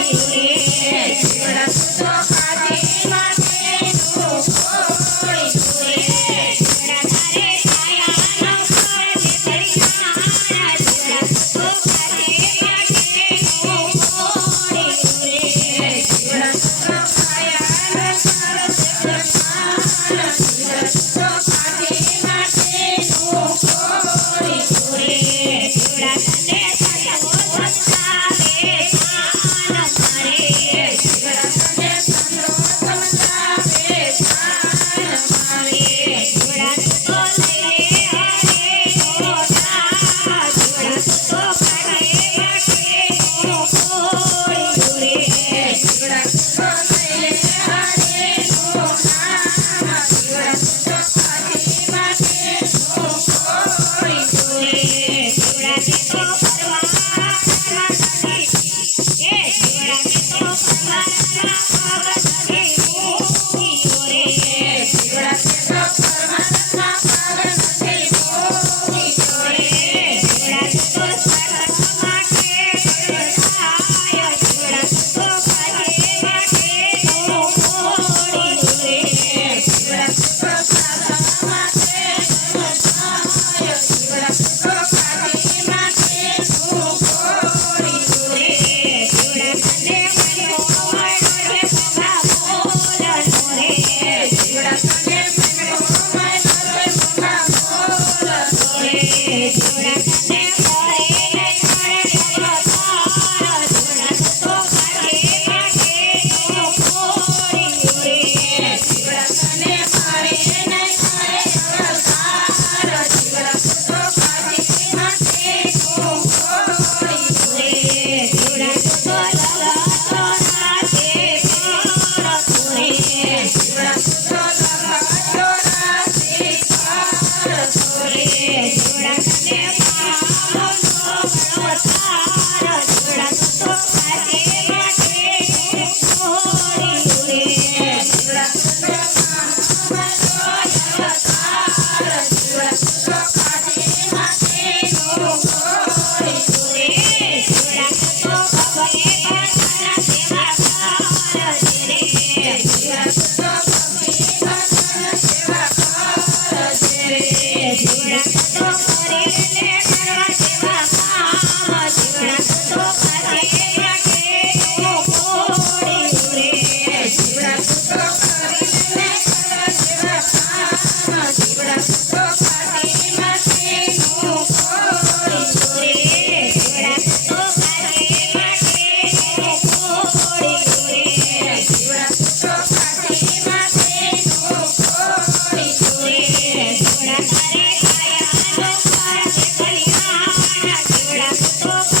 Thank you. Yes. ¡Gracias! Yes.